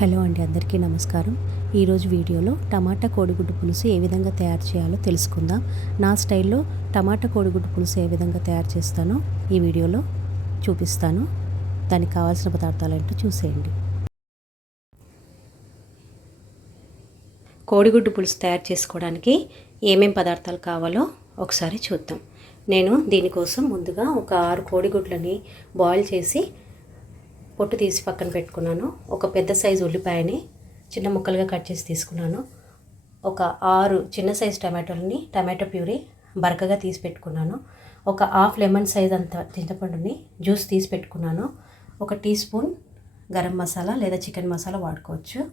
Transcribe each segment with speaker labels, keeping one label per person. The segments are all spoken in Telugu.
Speaker 1: హలో అండి అందరికీ నమస్కారం. ఈరోజు వీడియోలో టమాటా కోడిగుడ్డు పులుసు ఏ విధంగా తయారు చేయాలో తెలుసుకుందాం. నా స్టైల్లో టమాటా కోడిగుడ్డు పులుసు ఏ విధంగా తయారు చేస్తానో ఈ వీడియోలో చూపిస్తాను. దానికి కావాల్సిన పదార్థాలు ఏంటో చూసేయండి. కోడిగుడ్డు పులుసు తయారు చేసుకోవడానికి ఏమేం పదార్థాలు కావాలో ఒకసారి చూద్దాం. నేను దీనికోసం ముందుగా ఒక ఆరు కోడిగుడ్లని బాయిల్ చేసి పొట్టు తీసి పక్కన పెట్టుకున్నాను. ఒక పెద్ద సైజు ఉల్లిపాయని చిన్న ముక్కలుగా కట్ చేసి తీసుకున్నాను. ఒక ఆరు చిన్న సైజు టమాటోలని టమాటో ప్యూరీ బరకగా తీసి పెట్టుకున్నాను. ఒక హాఫ్ లెమన్ సైజ్ అంత చింతపండుని జ్యూస్ తీసి పెట్టుకున్నాను. ఒక టీ స్పూన్ గరం మసాలా లేదా చికెన్ మసాలా వాడుకోవచ్చు.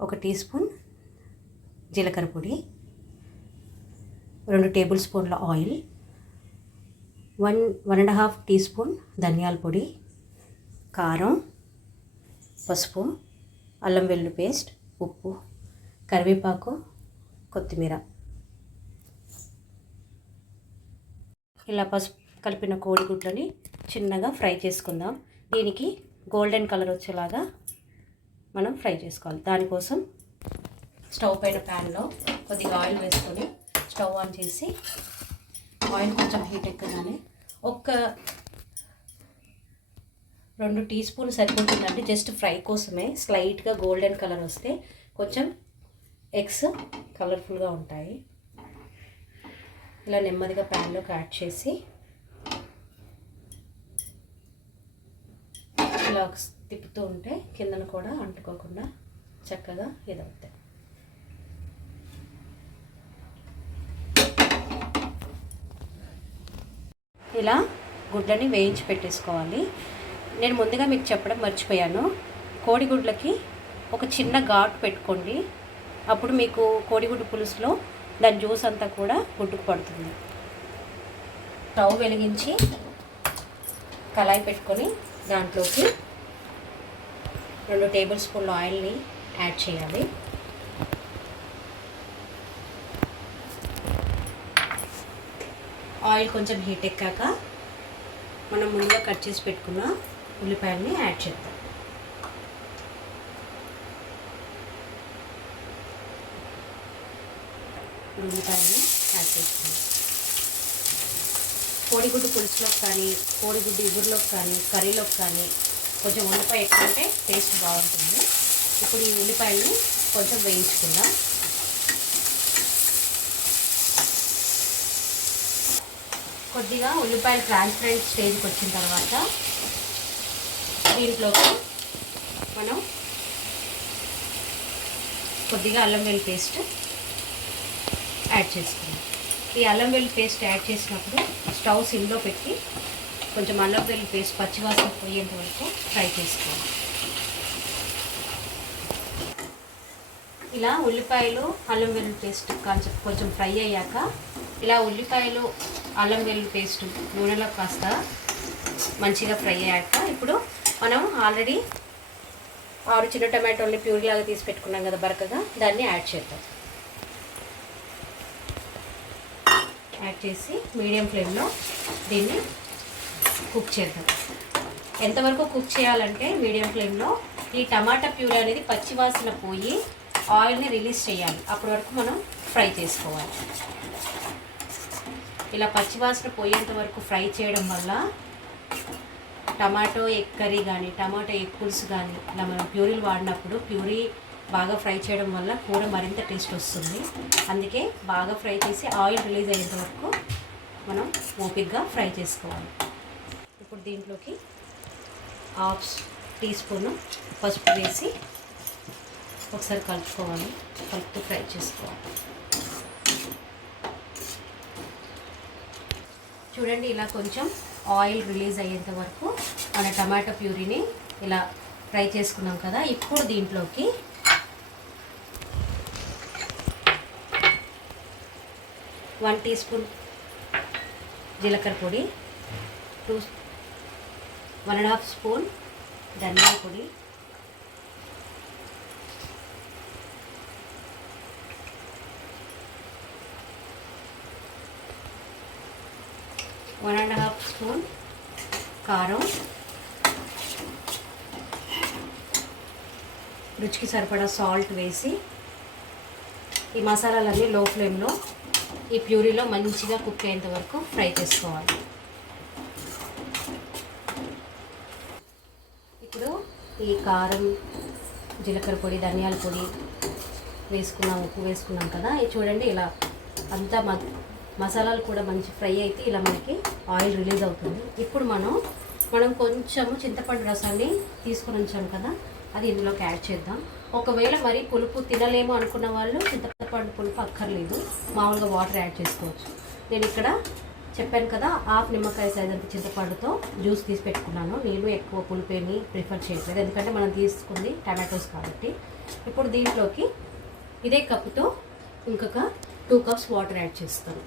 Speaker 1: ఒక టీ స్పూన్ జీలకర్ర పొడి. రెండు టేబుల్ స్పూన్ల oil. One one and half teaspoon ధనియాల పొడి. కారం పసుపు అల్లం వెల్లుల్లి పేస్ట్ ఉప్పు కరివేపాకు కొత్తిమీర. ఇలా పసుపు కలిపిన కోడిగుడ్లని చిన్నగా ఫ్రై చేసుకుందాం. దీనికి గోల్డెన్ కలర్ వచ్చేలాగా మనం ఫ్రై చేసుకోవాలి. దానికోసం స్టవ్ పైన ప్యాన్లో కొద్దిగా ఆయిల్ వేసుకొని స్టవ్ ఆన్ చేసి ఆయిల్ కొంచెం హీట్ ఎక్కగానే ఒక్క రెండు టీ స్పూన్ సరిపోతుందండి. జస్ట్ ఫ్రై కోసమే. స్లైట్గా గోల్డెన్ కలర్ వస్తే కొంచెం ఎగ్స్ కలర్ఫుల్గా ఉంటాయి. ఇలా నెమ్మదిగా ప్యాన్లోకి యాడ్ చేసి ఇలా తిప్పుతూ ఉంటే కిందన కూడా అంటుకోకుండా చక్కగా ఇదవుతాయి. ఇలా గుడ్లని వేయించి పెట్టేసుకోవాలి. నేను ముందుగా మీకు చెప్పడం మర్చిపోయాను. కోడిగుడ్లకి ఒక చిన్న ఘాటు పెట్టుకోండి. అప్పుడు మీకు కోడిగుడ్డు పులుసులో దాని జ్యూస్ అంతా కూడా గుడ్డుకు పడుతుంది. స్టవ్ వెలిగించి కళాయి పెట్టుకొని దాంట్లోకి రెండు టేబుల్ స్పూన్ల ఆయిల్ని యాడ్ చేయాలి. ఆయిల్ కొంచెం హీట్ ఎక్కాక మనం ముందుగా కట్ చేసి పెట్టుకున్న ఉల్లిపాయల్ని యాడ్ చేద్దాం. ఉల్లిపాయల్ని యాడ్ చేస్తాం కోడిగుడ్డు పులుసులోకి కానీ కోడిగుడ్డు ఇగురులోకి కానీ కర్రీలోకి కానీ కొంచెం ఉల్లిపాయ ఎక్కువ అంటే టేస్ట్ బాగుంటుంది. ఇప్పుడు ఈ ఉల్లిపాయల్ని కొంచెం వేయించుకుందాం. కొద్దిగా ఉల్లిపాయలు ట్రాన్స్పరెంట్ స్టేజ్కి వచ్చిన తర్వాత దీంట్లోకి మనం కొద్దిగా అల్లం వెల్లి పేస్ట్ యాడ్ చేసుకున్నాం ఈ అల్లం వెల్లి పేస్ట్ యాడ్ చేసినప్పుడు స్టవ్ సిమ్లో పెట్టి కొంచెం అల్లం వెల్లి పేస్ట్ పచ్చివాసన పోయేంత వరకు ఫ్రై చేసుకోవాలి. ఇలా ఉల్లిపాయలు అల్లం వెల్లుల్లి పేస్ట్ కొంచెం కొంచెం ఫ్రై అయ్యాక ఇలా ఉల్లిపాయలు అల్లం వెల్లుల్లి పేస్ట్ నూనెలో కాస్త మంచిగా ఫ్రై అయ్యాక ఇప్పుడు మనం ఆల్రెడీ ఆరు చిన్న టమాటోల్ని ప్యూరీ లాగా తీసి పెట్టుకున్నాం కదా బరకగా దాన్ని యాడ్ చేద్దాం. యాడ్ చేసి మీడియం ఫ్లేమ్లో దీన్ని కుక్ చేద్దాం. ఎంతవరకు కుక్ చేయాలంటే మీడియం ఫ్లేమ్లో ఈ టమాటా ప్యూరీ అనేది పచ్చివాసన పోయి ఆయిల్ని రిలీజ్ చేయాలి. అప్పటి వరకు మనం ఫ్రై చేసుకోవాలి. ఇలా పచ్చివాసన పోయేంత వరకు ఫ్రై చేయడం వల్ల టమాటో ఎగ్ కర్రీ కానీ టమాటో ఎగ్ పులుసు కానీ ఇలా మనం ప్యూరీలు వాడినప్పుడు ప్యూరీ బాగా ఫ్రై చేయడం వల్ల కూర మరింత టేస్ట్ వస్తుంది. అందుకే బాగా ఫ్రై చేసి ఆయిల్ రిలీజ్ అయ్యేంత వరకు మనం ఓపిక్గా ఫ్రై చేసుకోవాలి. ఇప్పుడు దీంట్లోకి హాఫ్ టీ స్పూన్ పసుపు వేసి ఒకసారి కలుపుకోవాలి. కలుపుతూ ఫ్రై చేసుకోవాలి. చూడండి ఇలా కొంచెం ఆయిల్ రిలీజ్ అయ్యేంత వరకు మన టమాటో ప్యూరీని ఇలా ఫ్రై చేసుకున్నాం కదా ఇప్పుడు దీంట్లోకి వన్ టీ స్పూన్ జీలకర్ర పొడి two one and half spoon ధనియాల పొడి వన్ అండ్ హాఫ్ స్పూన్ కారం. రుచికి సరిపడా సాల్ట్ వేసి ఈ మసాలాలన్నీ లో ఫ్లేమ్లో ఈ ప్యూరీలో మంచిగా కుక్ అయ్యేంత వరకు ఫ్రై చేసుకోవాలి. ఇప్పుడు ఈ కారం జీలకర్ర పొడి ధనియాల పొడి వేసుకున్నాం ఉప్పు వేసుకున్నాం కదా. ఇది చూడండి ఇలా అంతా మ మసాలాలు కూడా మంచి ఫ్రై అయితే ఇలా మనకి ఆయిల్ రిలీజ్ అవుతుంది. ఇప్పుడు మనం మనం కొంచెము చింతపండు రసాన్ని తీసుకుని ఉంచాం కదా అది ఇందులోకి యాడ్ చేద్దాం. ఒకవేళ మరి పులుపు తినలేము అనుకున్న వాళ్ళు చింతపండు పులుపు అక్కర్లేదు. మామూలుగా వాటర్ యాడ్ చేసుకోవచ్చు. నేను ఇక్కడ చెప్పాను కదా హాఫ్ నిమ్మకాయ సైజ్ అంత చింతపండుతో జ్యూస్ తీసి పెట్టుకున్నాను. నేను ఎక్కువ పులుపు ఏమి ప్రిఫర్ చేయట్లేదు. ఎందుకంటే మనం తీసుకుంది టమాటోస్ కాబట్టి. ఇప్పుడు దీంట్లోకి ఇదే కప్పుతో ఇంకొక టూ కప్స్ వాటర్ యాడ్ చేస్తాను.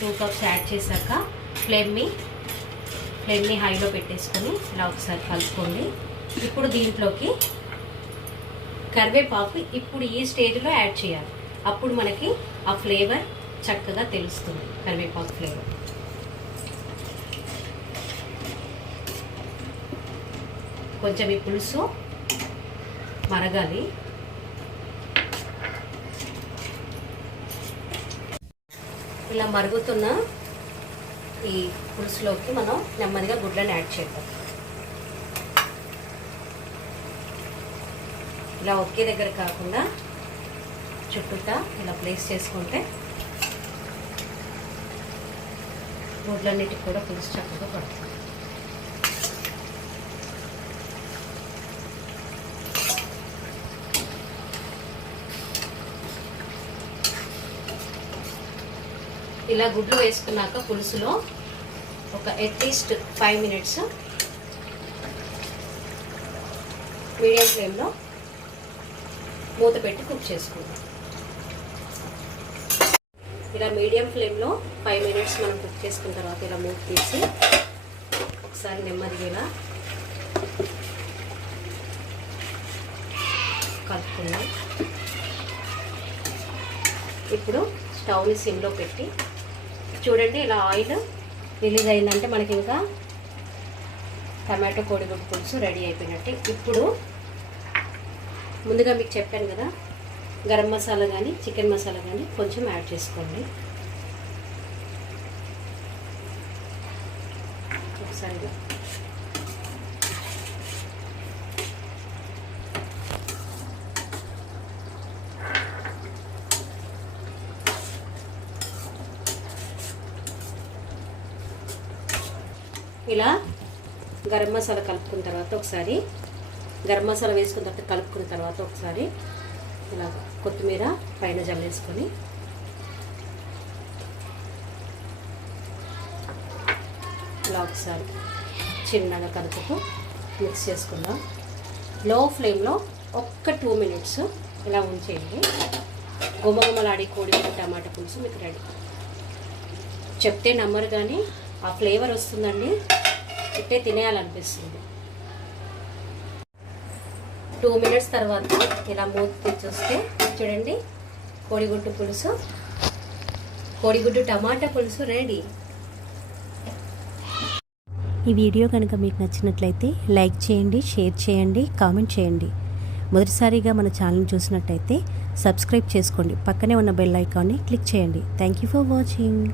Speaker 1: టూ కప్స్ యాడ్ చేశాక ఫ్లేమ్ని ఫ్లేమ్ని హైలో పెట్టేసుకొని ఇలా ఒకసారి కలుపుకోండి. ఇప్పుడు దీంట్లోకి కరివేపాకు ఇప్పుడు ఈ స్టేజ్లో యాడ్ చేయాలి. అప్పుడు మనకి ఆ ఫ్లేవర్ చక్కగా తెలుస్తుంది కరివేపాకు ఫ్లేవర్ కొంచెం ఈ పులుసు మరగాలి. ఇలా మరుగుతున్న ఈ పులుసులోకి మనం నెమ్మదిగా గుడ్లను యాడ్ చేద్దాం. ఇలా ఒకే దగ్గర కాకుండా చుట్టూతా ఇలా ప్లేస్ చేసుకుంటే గుడ్లన్నిటికి కూడా పులుసు చక్కగా పడుతుంది. ఇలా గుడ్లు వేసుకున్నాక పులుసులో ఒక అట్లీస్ట్ ఫైవ్ మినిట్స్ మీడియం ఫ్లేమ్లో మూత పెట్టి కుక్ చేసుకుందాం. ఇలా మీడియం ఫ్లేమ్లో ఫైవ్ మినిట్స్ మనం కుక్ చేసుకున్న తర్వాత ఇలా మూత తీసి ఒకసారి నెమ్మదిగా ఇలా కలుపుకుందాం. ఇప్పుడు స్టవ్ని సిమ్లో పెట్టి చూడండి ఇలా ఆయిల్ రిలీజ్ అయిందంటే మనకి ఇంకా టమాటో కోడిగుడ్డు పులుసు రెడీ అయిపోయినట్టే. ఇప్పుడు ముందుగా మీకు చెప్పాను కదా గరం మసాలా కానీ చికెన్ మసాలా కానీ కొంచెం యాడ్ చేసుకోండి. ఒకసారిగా ఇలా గరం మసాలా కలుపుకున్న తర్వాత ఒకసారి గరం మసాలా వేసుకున్న తర్వాత కలుపుకున్న తర్వాత ఒకసారి ఇలా కొత్తిమీర పైన జల్లేసుకొని ఇలా ఒకసారి చిన్నగా కలుపుతూ మిక్స్ చేసుకుందాం. లో ఫ్లేమ్లో ఒక్క టూ మినిట్స్ ఇలా ఉంచేయండి. గుమగుమలాడి కోడి టమాటా పులుసు మీకు రెడీ. చెప్తే నమ్మరు కానీ ఆ ఫ్లేవర్ వస్తుందండి. ఇట్టే తినేయాలనిపిస్తుంది. టూ మినిట్స్ తర్వాత ఇలా మూత తెచ్చొస్తే చూడండి కోడిగుడ్డు పులుసు. కోడిగుడ్డు టమాటా పులుసు రెడీ
Speaker 2: ఈ వీడియో కనుక మీకు నచ్చినట్లయితే లైక్ చేయండి షేర్ చేయండి కామెంట్ చేయండి. మొదటిసారిగా మన ఛానల్ చూసినట్టయితే సబ్స్క్రైబ్ చేసుకోండి. పక్కనే ఉన్న బెల్ ఐకాన్ని క్లిక్ చేయండి. Thank you for watching